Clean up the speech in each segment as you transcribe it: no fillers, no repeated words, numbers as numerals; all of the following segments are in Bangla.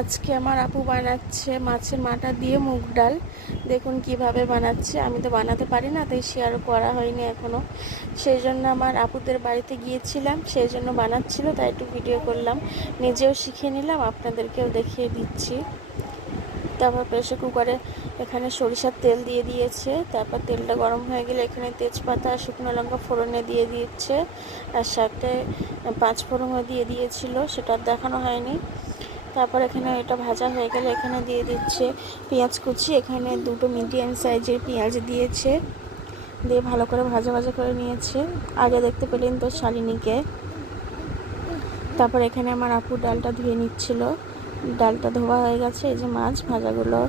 আজকে আমার আপু বানাচ্ছে মাছের মাথা দিয়ে মুগ ডাল। দেখুন কিভাবে বানাচ্ছে। আমি তো বানাতে পারি না, তাই শেয়ারও করা হয়নি এখনো। সেই জন্য আমার আপুদের বাড়িতে গিয়েছিলাম, সেই জন্য বানাচ্ছিল, তাই একটু ভিডিও করলাম, নিজেও শিখে নিলাম, আপনাদেরকেও দেখিয়ে দিচ্ছি। তারপর প্রেসার কুকারে এখানে সরিষার তেল দিয়ে দিয়েছে। তারপর তেলটা গরম হয়ে গেলে এখানে তেজপাতা শুকনো লঙ্কা ফোড়নে দিয়ে দিচ্ছে, আর সাথে পাঁচ ফোড়নও দিয়ে দিয়েছিল, সেটা দেখানো হয়নি। তারপর এখানে এটা ভাজা হয়ে গেলে এখানে দিয়ে দিচ্ছে পেঁয়াজ কুচি। এখানে দুটো মিডিয়াম সাইজের পেঁয়াজ দিয়েছে, দিয়ে ভালো করে ভাজা ভাজা করে নিয়েছে। আগে দেখতে পেলেন তো শালিনীকে। তারপর এখানে আমার আপু ডালটা ধুয়ে নিচ্ছিল। ডালটা ধোয়া হয়ে গেছে, এই যে মাছ ভাজাগুলো।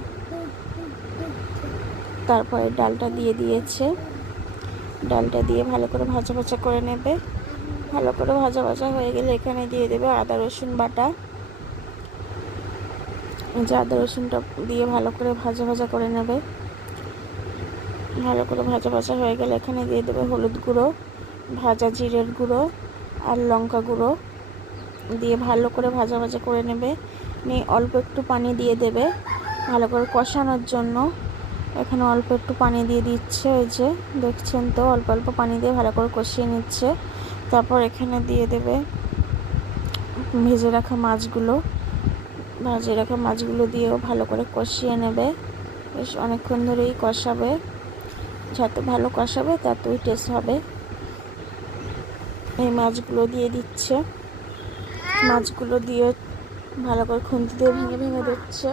তারপরে ডালটা দিয়ে দিয়েছে, ডালটা দিয়ে ভালো করে ভাজা ভাজা করে নেবে। ভালো করে ভাজা ভাজা হয়ে গেলে এখানে দিয়ে দেবে আদা রসুন বাটা। যে আদা রসুনটা দিয়ে ভালো করে ভাজা ভাজা করে নেবে। ভালো করে ভাজা ভাজা হয়ে গেলে এখানে দিয়ে দেবে হলুদ গুঁড়ো, ভাজা জিরের গুঁড়ো আর লঙ্কা গুঁড়ো দিয়ে ভালো করে ভাজা ভাজা করে নেবে। নিয়ে অল্প একটু পানি দিয়ে দেবে ভালো করে কষানোর জন্য। এখানে অল্প একটু পানি দিয়ে দিচ্ছে, ওই যে দেখছেন তো, অল্প অল্প পানি দিয়ে ভালো করে কষিয়ে নিচ্ছে। তারপর এখানে দিয়ে দেবে ভেজে রাখা মাছগুলো। দিয়েও ভালো করে কষিয়ে নেবে। বেশ অনেকক্ষণ ধরেই কষাবে, যত ভালো কষাবে ততই টেস্ট হবে। এই মাছগুলো দিয়ে দিচ্ছে, মাছগুলো দিয়ে ভালো করে খুন্তি দিয়ে ভেঙে ভেঙে দিচ্ছে।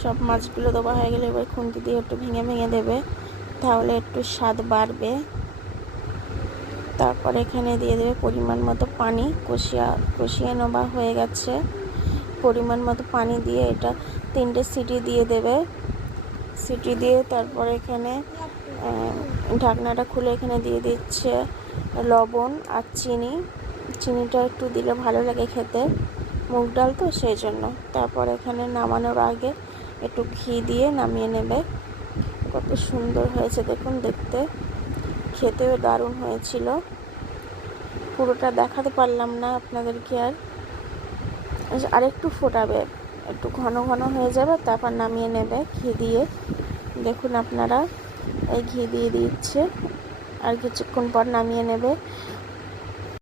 সব মাছগুলো দেওয়া হয়ে গেলে এবার খুন্তি দিয়ে একটু ভেঙে ভেঙে দেবে, তাহলে একটু স্বাদ বাড়বে। তারপর এখানে দিয়ে দেবে পরিমাণ মতো পানি। কষিয়ে নেওয়া হয়ে গেছে। পরিমাণ মতো পানি দিয়ে এটা 3টে সিটি দিয়ে দেবে। সিটি দিয়ে তারপর এখানে ঢাকনাটা খুলে এখানে দিয়ে দিচ্ছে লবণ আর চিনি। চিনিটা একটু দিলে ভালো লাগে খেতে, মুগ ডাল তো সেই জন্য। তারপর এখানে নামানোর আগে একটু ঘি দিয়ে নামিয়ে নেবে। কত সুন্দর হয়েছে দেখুন দেখতে, খেতেও দারুণ হয়েছিল। পুরোটা দেখাতে পারলাম না আপনাদেরকে, আর একটু ফোটাবে, একটু ঘন ঘন হয়ে যাবে, তারপর নামিয়ে নেবে ঘি দিয়ে। দেখুন আপনারা, এই ঘি দিয়ে দিচ্ছে, আর কিছুক্ষণ পর নামিয়ে নেবে।